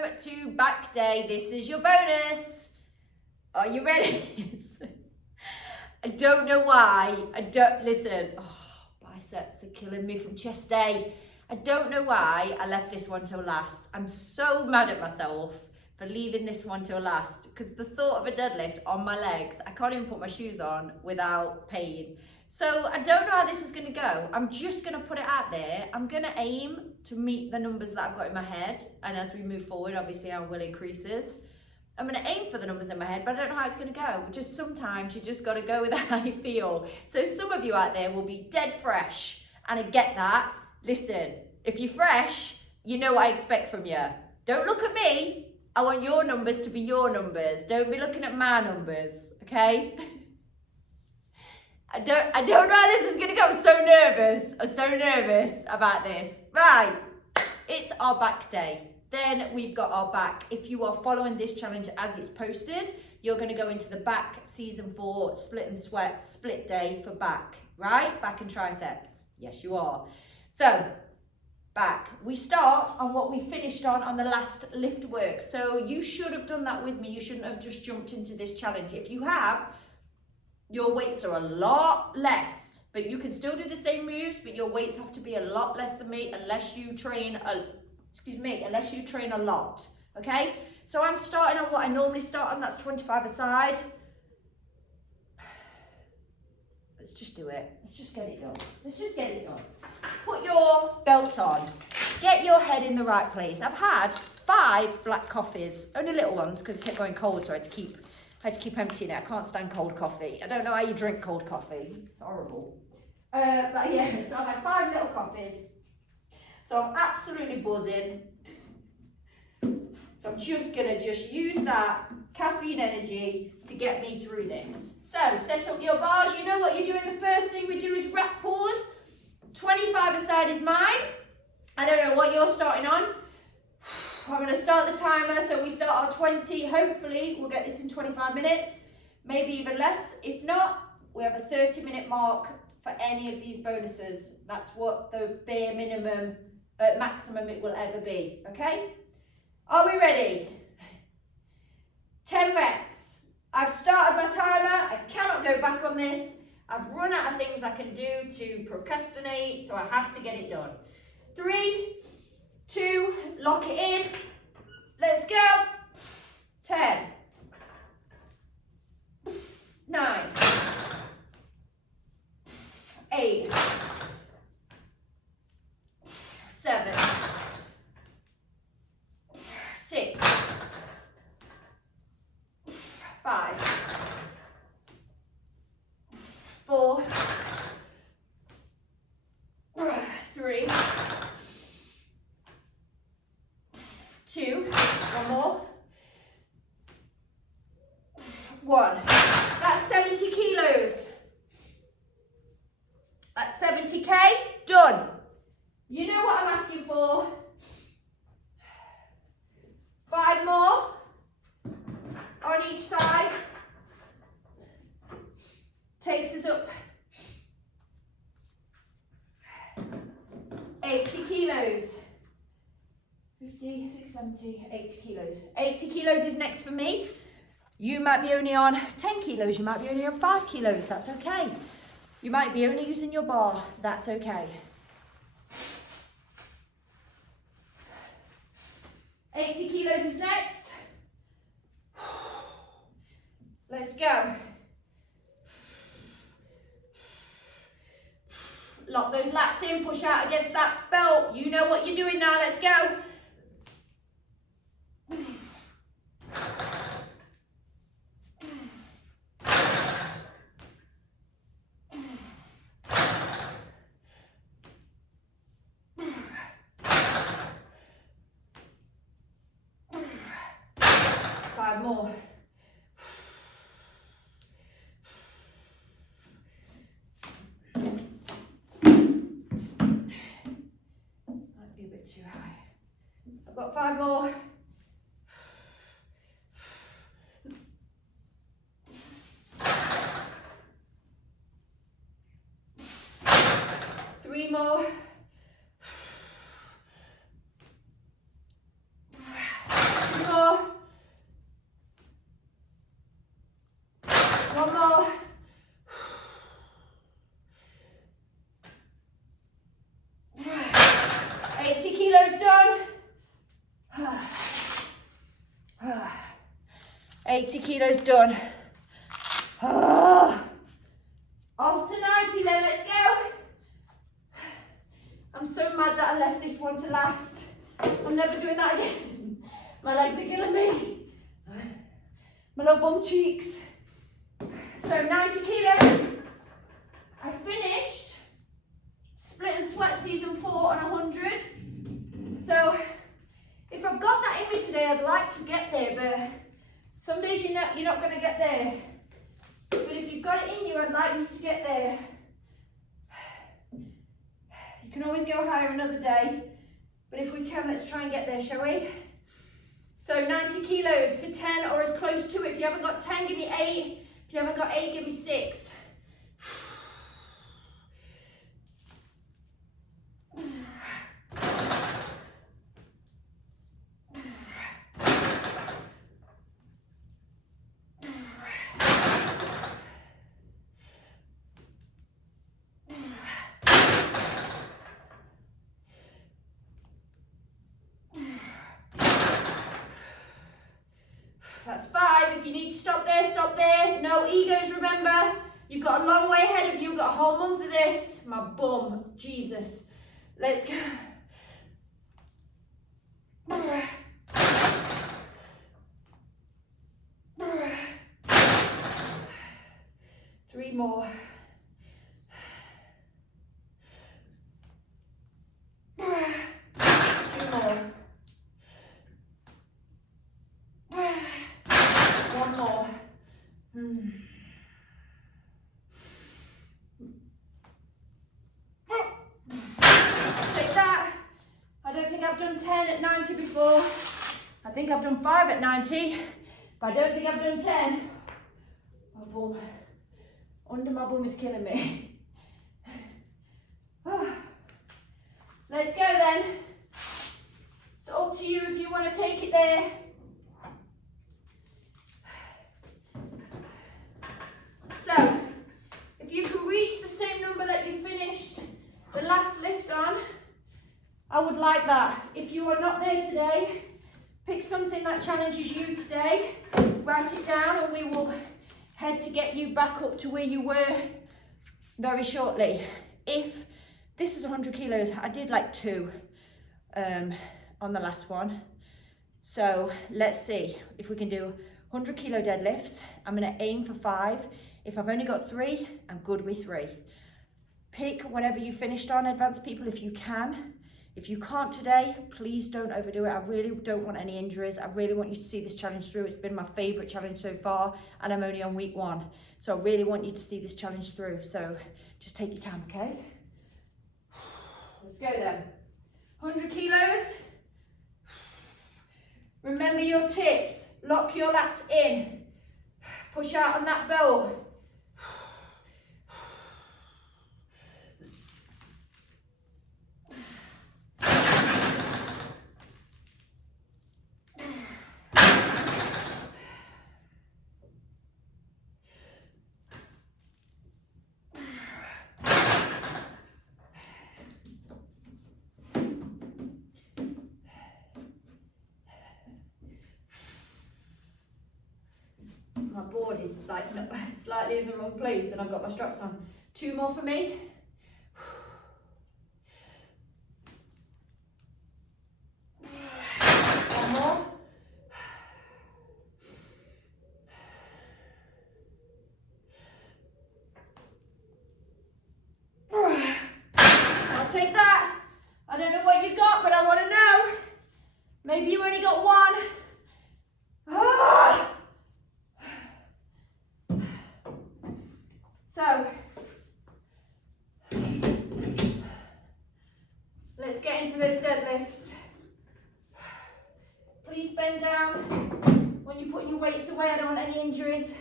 welcome to back day. This is your bonus. Are you ready? I don't know why. Listen. Oh, biceps are killing me from chest day. I don't know why I left this one till last. I'm so mad at myself for leaving this one till last because the thought of a deadlift on my legs, I can't even put my shoes on without pain. So I don't know how this is going to go. I'm just going to put it out there. I'm going to aim to meet the numbers that I've got in my head. And as we move forward, obviously our will increases. I'm going to aim for the numbers in my head, but I don't know how it's going to go. Just sometimes you just got to go with how you feel. So some of you out there will be dead fresh. And I get that. Listen, if you're fresh, you know what I expect from you. Don't look at me. I want your numbers to be your numbers. Don't be looking at my numbers, okay? I don't know how this is going to go. I'm so nervous about this. Right, it's our back day. Then we've got our back. If you are following this challenge as it's posted, you're going to go into the back season 4 split and sweat split day for back, right? Back and triceps. Yes, you are. So, back. We start on what we finished on the last lift work. So you should have done that with me. You shouldn't have just jumped into this challenge. If you have, your weights are a lot less, but you can still do the same moves, but your weights have to be a lot less than me unless you train unless you train a lot, okay? So I'm starting on what I normally start on, that's 25 a side. Let's just do it. Let's just get it done. Put your belt on. Get your head in the right place. I've had 5 black coffees, only little ones because it kept going cold, so I had to keep emptying it. I can't stand cold coffee. I don't know how you drink cold coffee. It's horrible. But yeah, so I've had 5 little coffees. So I'm absolutely buzzing. So I'm just gonna use that caffeine energy to get me through this. So set up your bars. You know what you're doing. The first thing we do is rack pause. 25 a side is mine. I don't know what you're starting on. I'm going to start the timer, so we start our 20. Hopefully, we'll get this in 25 minutes, maybe even less. If not, we have a 30-minute mark for any of these bonuses. That's what the bare minimum, maximum it will ever be, okay? Are we ready? 10 reps. I've started my timer. I cannot go back on this. I've run out of things I can do to procrastinate, so I have to get it done. 3, 2, lock it in. Let's go. 10, 9, 8, 7, 6, 5, 4, 3, 2, one more, 1. That's 70 kilos. That's 70k, done. You know what I'm asking for. 5 more on each side. Takes us up 80 kilos. 50, 60, 70, 80 kilos. 80 kilos is next for me. You might be only on 10 kilos. You might be only on 5 kilos. That's okay. You might be only using your bar. That's okay. 80 kilos is next. Let's go. Lock those lats in, push out against that belt. You know what you're doing now, let's go. Five more. Too high. I've got 5 more. 3 more. 80 kilos done. Oh. Off to 90 then, let's go. I'm so mad that I left this one to last. I'm never doing that again. My legs are killing me. My little bum cheeks. So 90 kilos. I finished split and sweat season 4 on 100. So if I've got that in me today, I'd like to get there, but some days you're not going to get there. But if you've got it in you, I'd like you to get there. You can always go higher another day, but if we can, let's try and get there, shall we? So 90 kilos for 10 or as close to it. If you haven't got 10, give me 8. If you haven't got 8, give me 6. That's 5. If you need to stop there, stop there. No egos, remember. You've got a long way ahead of you. You've got a whole month of this. My bum. Jesus. Let's go. 3 more. 2 more. 1 more. Take that. I don't think I've done 10 at 90 before. I think I've done 5 at 90, but I don't think I've done 10. My bum, under my bum is killing me. Let's go then. It's up to you if you want to take it there. So, if you can reach the same number that you finished the last lift on, I would like that. If you are not there today, pick something that challenges you today, write it down, and we will head to get you back up to where you were very shortly. If this is 100 kilos, I did like 2 on the last one. So let's see if we can do 100 kilo deadlifts. I'm gonna aim for 5. If I've only got 3, I'm good with 3. Pick whatever you finished on, advanced people, if you can. If you can't today, please don't overdo it. I really don't want any injuries. I really want you to see this challenge through. It's been my favorite challenge so far, and I'm only on week 1. So I really want you to see this challenge through. So just take your time, okay? Let's go then. 100 kilos. Remember your tips. Lock your lats in. Push out on that belt. My board is like slightly in the wrong place and I've got my straps on. 2 more for me. One more. I'll take that. I don't know what you got, but I want to know. Maybe you only got 1. So, let's get into those deadlifts. Please bend down when you're putting your weights away. I don't want any injuries.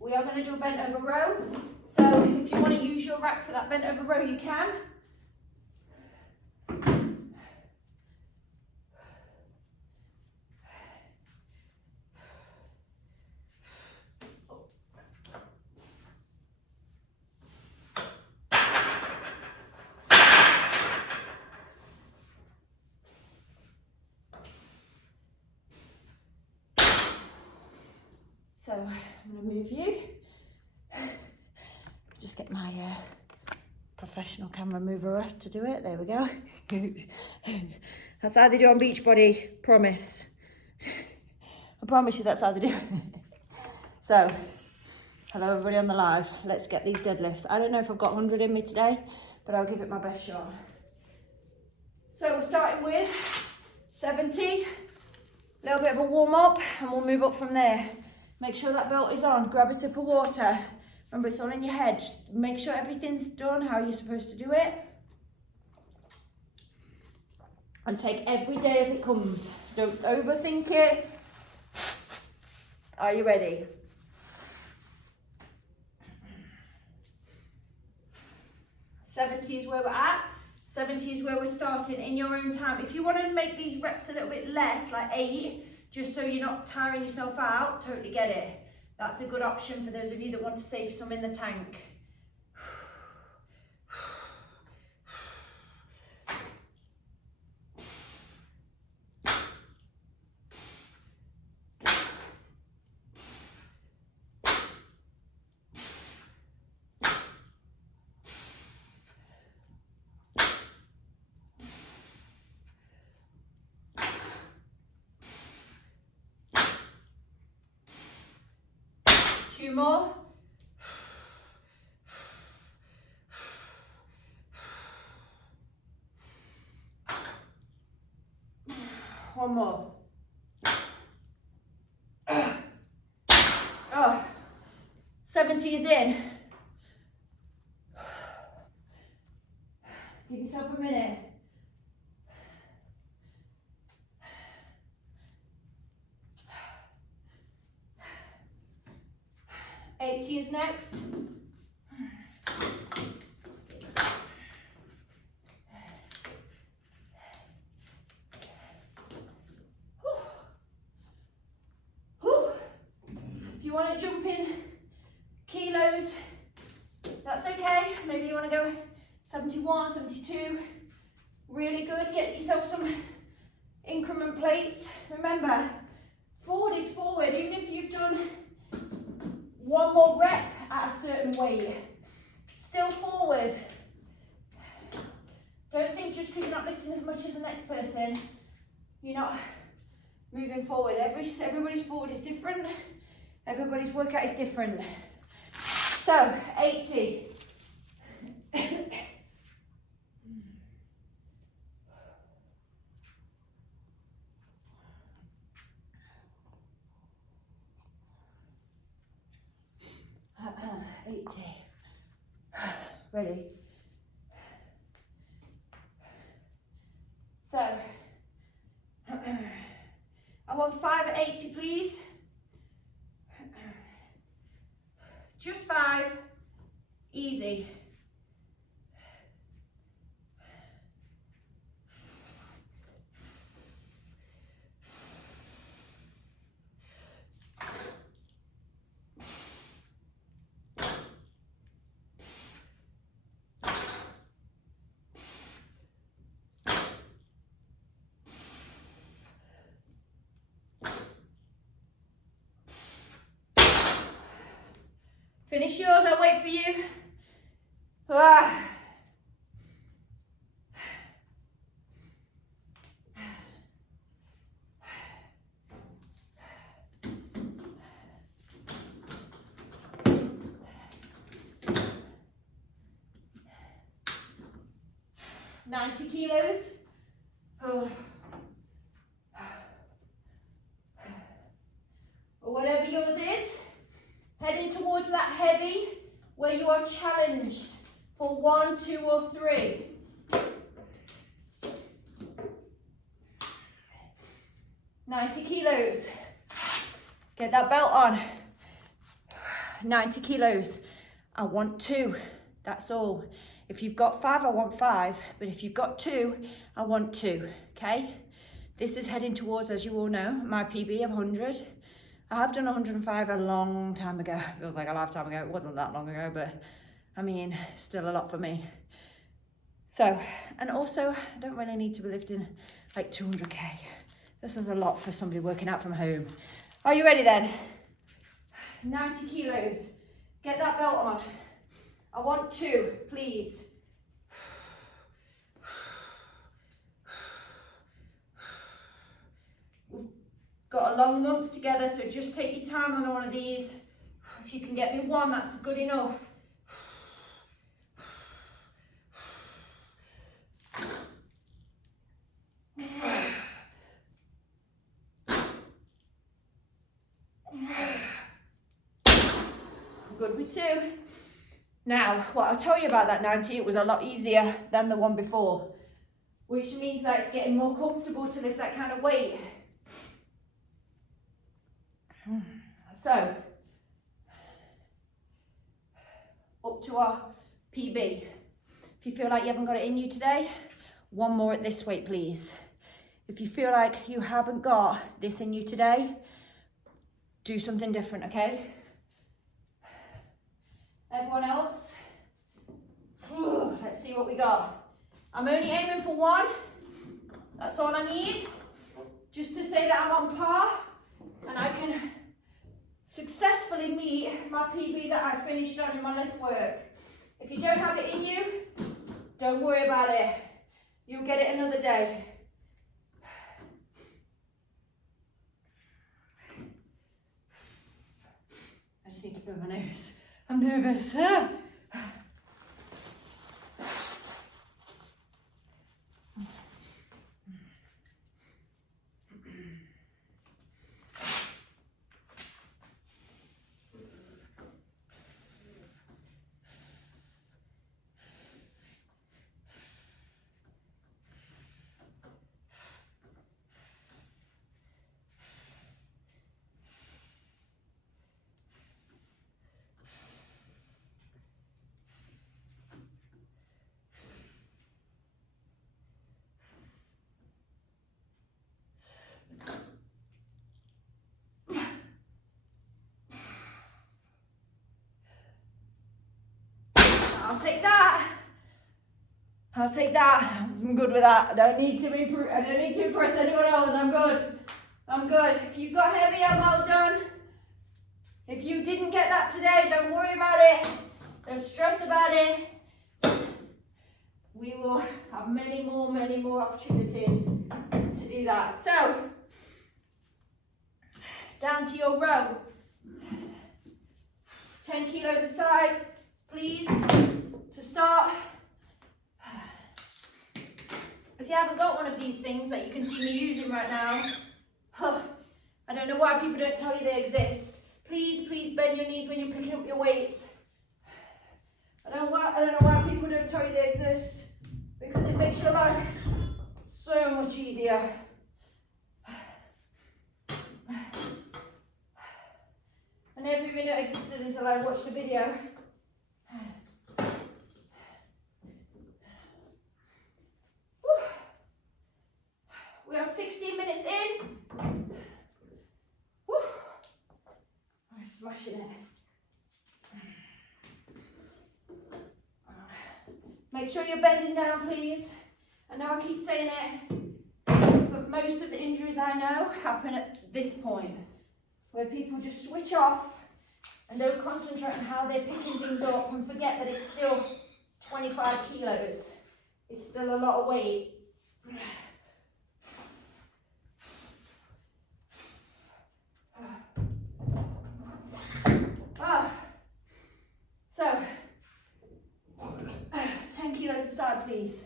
We are going to do a Bentover Row. So, if you want to use your rack for that Bentover Row, you can. So I'm going to move you. Just get my professional camera mover to do it. There we go. That's how they do on Beachbody, promise. I promise you that's how they do it. So, hello everybody on the live. Let's get these deadlifts. I don't know if I've got 100 in me today, but I'll give it my best shot. So we're starting with 70, a little bit of a warm up, and we'll move up from there. Make sure that belt is on, grab a sip of water. Remember, it's all in your head. Just make sure everything's done how you're supposed to do it. And take every day as it comes. Don't overthink it. Are you ready? '70 is where we're at. 70 is where we're starting in your own time. If you want to make these reps a little bit less, like 8, just so you're not tiring yourself out, totally get it. That's a good option for those of you that want to save some in the tank. Two more. One more. Oh, 70 is in. Give yourself a minute. '80 is next. If you want to jump in kilos, that's okay. Maybe you want to go 71, 72. Really good. Get yourself some increment plates. Remember, forward is forward. Even if you've done one more rep at a certain weight, still forward. Don't think just because you're not lifting as much as the next person, you're not moving forward. Everybody's forward is different. Everybody's workout is different. So, 80. Ready? So, I want 5 at 80, please. Just 5, easy. Finish yours, I'll wait for you. Ah. $90 kilos. Oh. Or whatever yours is. Heading towards that heavy where you are challenged for 1, 2, or 3. $90 kilos. Get that belt on. 90 kilos. I want 2. That's all. If you've got 5, I want 5. But if you've got 2, I want 2. Okay? This is heading towards, as you all know, my PB of 100. I have done 105 a long time ago. It feels like a lifetime ago. It wasn't that long ago, but I mean, still a lot for me. So, and also, I don't really need to be lifting like 200K. This is a lot for somebody working out from home. Are you ready then? 90 kilos. Get that belt on. I want 2, please. We've got a long month together, so just take your time on all of these. If you can get me 1, that's good enough. Good with 2. Now, what I'll tell you about that 90, it was a lot easier than the one before, which means that it's getting more comfortable to lift that kind of weight. So, up to our PB. If you feel like you haven't got it in you today, 1 more at this weight, please. If you feel like you haven't got this in you today, do something different, okay? Everyone else? Let's see what we got. I'm only aiming for 1. That's all I need. Just to say that I'm on par and I can successfully meet my PB that I finished on in my lift work. If you don't have it in you, don't worry about it. You'll get it another day. I just need to blow my nose. I'm nervous. I'll take that. I'll take that. I'm good with that. I don't need to impress anyone else. I'm good. I'm good. If you got heavy, I'm well done. If you didn't get that today, don't worry about it. Don't stress about it. We will have many more opportunities to do that. So, down to your row. 10 kilos aside, please, to start. If you haven't got one of these things that you can see me using right now, I don't know why people don't tell you they exist. Please bend your knees when you're picking up your weights. I don't know why people don't tell you they exist, because it makes your life so much easier. I never even knew it existed until I watched the video. We are 16 minutes in. I'm smashing it. Make sure you're bending down, please. I know I keep saying it, but most of the injuries I know happen at this point, where people just switch off and don't concentrate on how they're picking things up and forget that it's still 25 kilos. It's still a lot of weight. So, 10 kilos aside, please.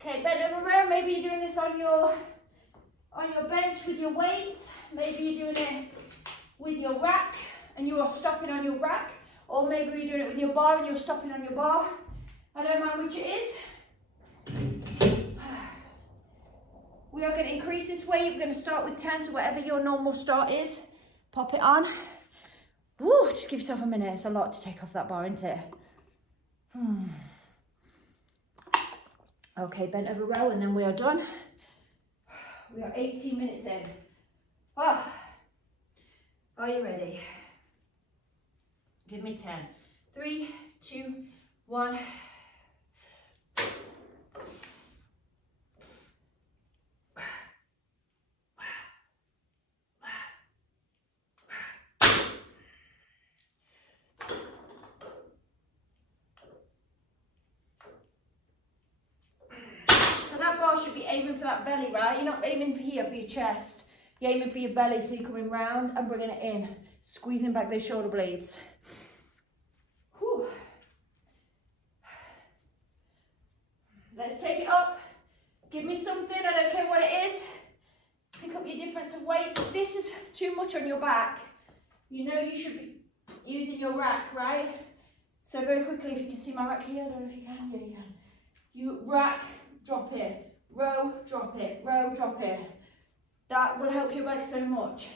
Okay, Bentover Row, maybe you're doing this on your bench with your weights. Maybe you're doing it with your rack and you're stopping on your rack. Or maybe you're doing it with your bar and you're stopping on your bar. I don't mind which it is. We are going to increase this weight. We're going to start with 10, so whatever your normal start is, pop it on. Woo, just give yourself a minute. It's a lot to take off that bar, isn't it? Okay, Bentover Row, and then we are done. We are 18 minutes in. Oh. Are you ready? Give me 10. 3, 2, 1. Should be aiming for that belly, right? You're not aiming for here for your chest. You're aiming for your belly, so you're coming round and bringing it in, squeezing back those shoulder blades. Whew. Let's take it up. Give me something, I don't care what it is. Pick up your difference of weights. If this is too much on your back, you know you should be using your rack, right? So very quickly, if you can see my rack here, I don't know if you can, yeah you can. You rack, drop it. Row, drop it, row, drop it. That will help your back so much.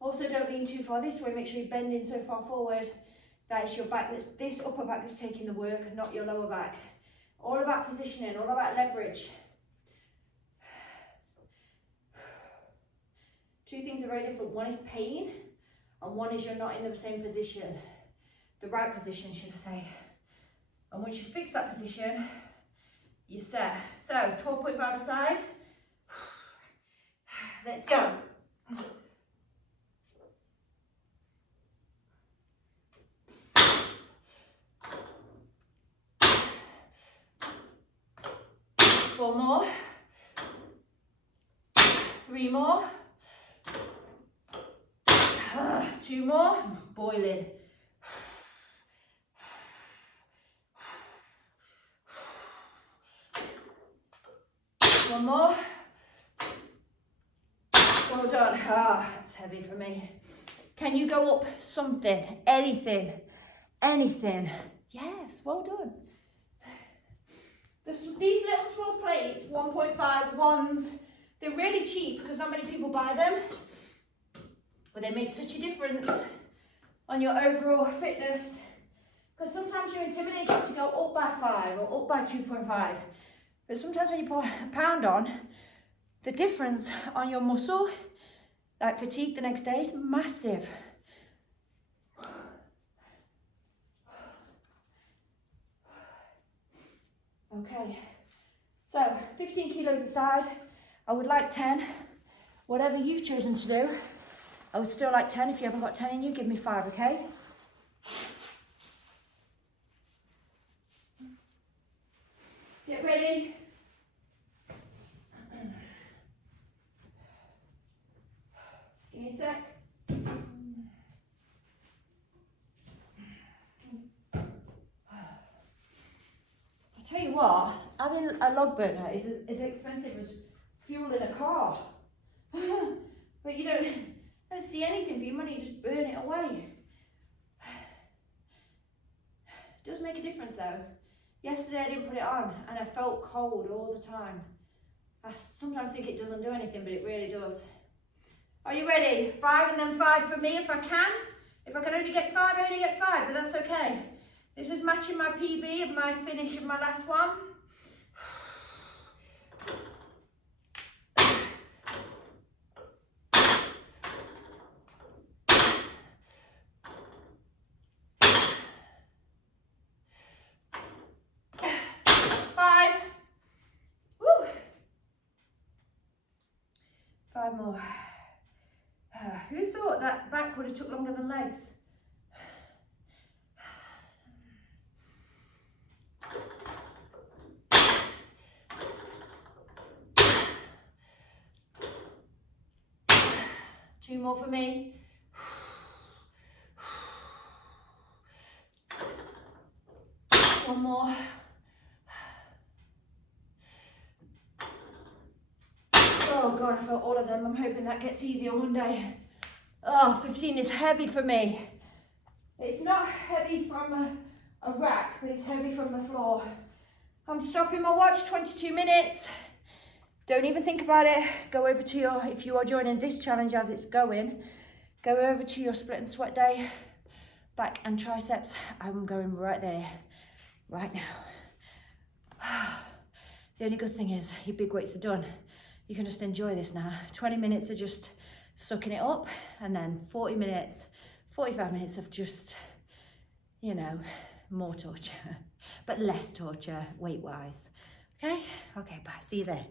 Also, don't lean too far this way. Make sure you're bending so far forward that it's your back, that's this upper back that's taking the work and not your lower back. All about positioning, all about leverage. Two things are very different. One is pain and one is you're not in the same position. The right position, should I say. And once you fix that position, you're set. So 12.5 aside. Let's go. Four more. 3 more. 2 more. I'm boiling. One more. Well done. Ah, that's heavy for me. Can you go up something? Anything? Anything? Yes, well done. These little small plates, 1.5 ones, they're really cheap because not many people buy them. But they make such a difference on your overall fitness. Because sometimes you're intimidated to go up by 5 or up by 2.5. But sometimes when you put a pound on, the difference on your muscle, like fatigue the next day, is massive. Okay, so 15 kilos aside, I would like 10. Whatever you've chosen to do, I would still like 10. If you haven't got 10 in you, give me 5, okay? Get ready. Give me a sec. I tell you what, having a log burner is as expensive as fuel in a car. But you don't see anything for your money, you just burn it away. It does make a difference though. Yesterday I didn't put it on and I felt cold all the time. I sometimes think it doesn't do anything, but it really does. Are you ready? 5 and then 5 for me if I can. If I can only get 5, I only get 5, but that's okay. This is matching my PB of my finish of my last one. That's 5. Woo. 5 more. Who thought that back would have took longer than legs? Two more for me. One more. Oh God, I felt all of them. I'm hoping that gets easier one day. Oh, 15 is heavy for me. It's not heavy from a rack, but it's heavy from the floor. I'm stopping my watch, 22 minutes. Don't even think about it. Go over to if you are joining this challenge as it's going, Go over to your split and sweat day, back and triceps. I'm going right there, right now. The only good thing is your big weights are done. You can just enjoy this now. 20 minutes of just sucking it up, and then 40 minutes, 45 minutes of just, you know, more torture, but less torture weight-wise. Okay? Okay, bye. See you there.